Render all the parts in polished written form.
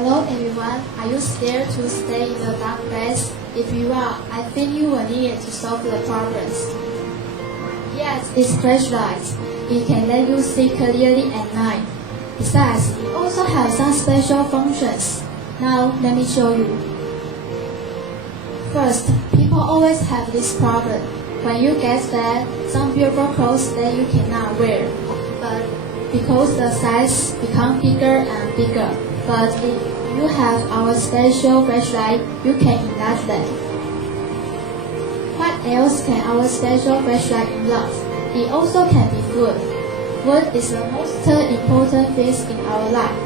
Hello everyone, are you scared to stay in a dark place? If you are, I think you will need it to solve the problems. Yes, it's flashlight. It can let you see clearly at night. Besides, it also has some special functions. Now, let me show you. First, people always have this problem. When you get there, some beautiful clothes that you cannot wear, but because the size become bigger and bigger. But if you have our special flashlight, you can enlarge them. What else can our special flashlight enlarge? It also can be food. Food is the most important thing in our life.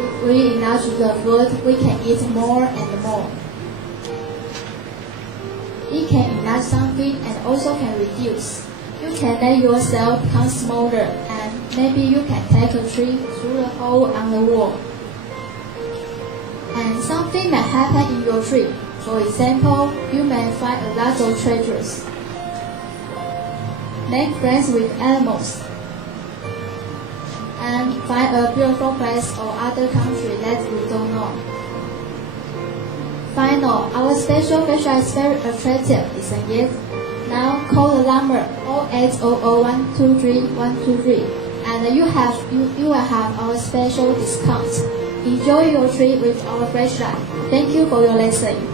If we enlarge the food, we can eat more and more. It can enlarge something and also can reduce. You can let yourself become smaller, and maybe you can take a tree through the hole on the wall. And something may happen in your tree. For example, you may find a lot of treasures. Make friends with animals. And find a beautiful place or other country that you don't know. Finally, our special flashlight is very attractive, isn't it? Now call the number 0800123123 and you will have our special discount. Enjoy your trip with our flashlight. Thank you for your lesson.